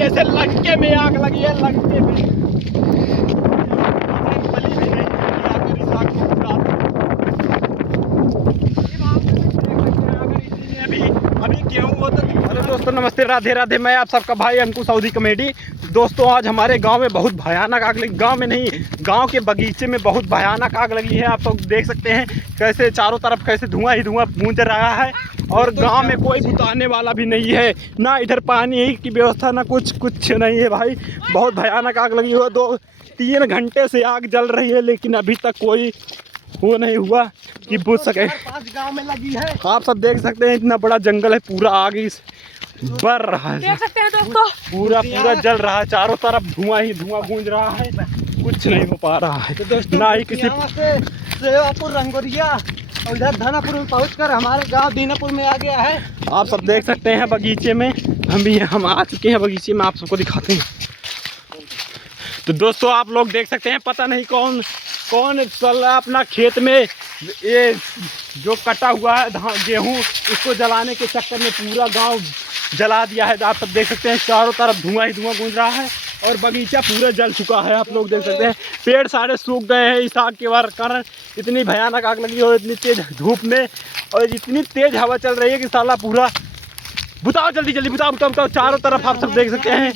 जैसे लंके में आग लगी है, लंके में। अभी गेहूं होता। हेलो दोस्तों, नमस्ते, राधे राधे। मैं आप सबका भाई अंकुश सऊदी कॉमेडी। दोस्तों, आज हमारे गांव में बहुत भयानक आग लगी। गांव में नहीं, गांव के बगीचे में बहुत भयानक आग लगी है। आप लोग देख सकते हैं कैसे चारों तरफ कैसे धुआं ही धुआं गूंज रहा है और गांव में कोई बुताने वाला भी नहीं है। ना इधर पानी की व्यवस्था, ना कुछ नहीं है भाई। बहुत भयानक आग लगी हो। 2-3 घंटे से आग जल रही है, लेकिन अभी तक कोई वो नहीं हुआ कि बुझ सके। 5 गांव में लगी है। आप सब देख सकते हैं इतना बड़ा जंगल है, पूरा आग इस बढ़ रहा है। देख सकते हैं दोस्तों, पूरा जल रहा है। चारों तरफ धुआं ही धुआं गूंज रहा है, कुछ नहीं हो पा रहा है। तो दोस्तों, ना ही किसी सेवापुर, रंगोरिया और इधर धनापुर में पहुंचकर हमारे गांव दीनापुर में आ गया है। आप सब देख सकते हैं बगीचे में। हम आ चुके हैं बगीचे में, आप सबको दिखाते हैं। तो दोस्तों, आप लोग देख सकते हैं, पता नहीं कौन चल रहा है अपना खेत में। ये जो कटा हुआ है गेहूं, उसको जलाने के चक्कर में पूरा गांव जला दिया है। आप सब देख सकते हैं चारों तरफ धुआं ही धुआं गूंज रहा है और बगीचा पूरा जल चुका है। आप लोग देख सकते हैं पेड़ सारे सूख गए हैं इस आग के कारण। इतनी भयानक आग लगी और इतनी तेज धूप में और इतनी तेज हवा चल रही है कि साला पूरा बुताओ, जल्दी जल्दी बुताओ। चारों तरफ आप सब देख सकते हैं।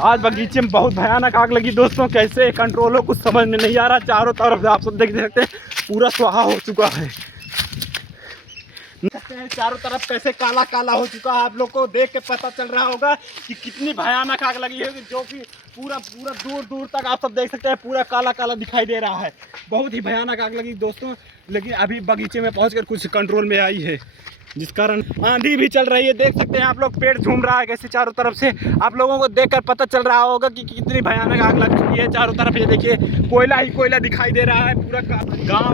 आज बगीचे में बहुत भयानक आग लगी दोस्तों। कैसे कंट्रोल हो कुछ समझ में नहीं आ रहा। चारों तरफ आप सब देख सकते हैं पूरा स्वाहा हो चुका है। चारों तरफ कैसे काला काला हो चुका है। आप लोग को देख के पता चल रहा होगा कि कितनी भयानक आग लगी है, जो कि पूरा दूर दूर तक आप सब देख सकते हैं पूरा काला काला दिखाई दे रहा है। बहुत ही भयानक आग लगी दोस्तों, लेकिन अभी बगीचे में पहुंचकर कुछ कंट्रोल में आई है, जिस कारण आंधी भी चल रही है। देख सकते हैं आप लोग पेड़ झूम रहा है कैसे चारों तरफ से। आप लोगों को देखकर पता चल रहा होगा कि कितनी भयानक आग लग चुकी है चारों तरफ। ये देखिए कोयला ही कोयला दिखाई दे रहा है। पूरा गाँव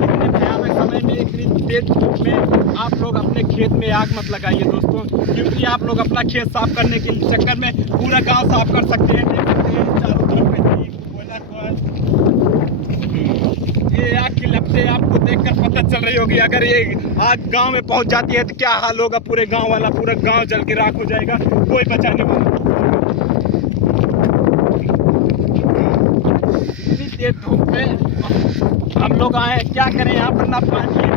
इतने भयानक समय में, इतनी तेज धूप में आप लोग अपने खेत में आग मत लगाइए दोस्तों, क्योंकि आप लोग अपना खेत साफ करने के चक्कर में पूरा गाँव साफ कर सकते हैं। देख सकते हैं चारों तरफ ये आग की लपटें आपको देखकर पता चल रही होगी। अगर ये आग गांव में पहुंच जाती है तो क्या हाल होगा। पूरे गांव जल के राख हो जाएगा, कोई बचाने वाला। इतनी तेज धूप में हम लोग आए, क्या करें यहाँ पर, ना पानी है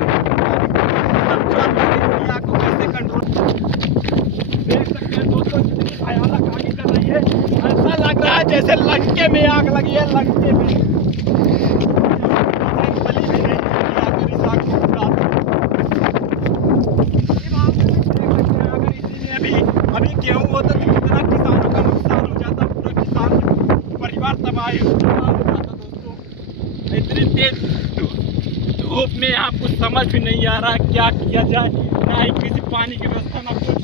आग को कैसे कंट्रोल। देख सकते हैं दोस्तों कितनी भयानक आग चल रही है। ऐसा लग रहा है जैसे लंके में आग लगी है, लंके में। अभी गेहूं होता तो कितना किसानों का नुकसान हो जाता, पूरा किसान परिवार तबाह हो जाता दोस्तों। इतनी तेज धूप में यहाँ कुछ समझ भी नहीं आ रहा क्या किया जाए। ना ही किसी पानी की व्यवस्था, ना कुछ।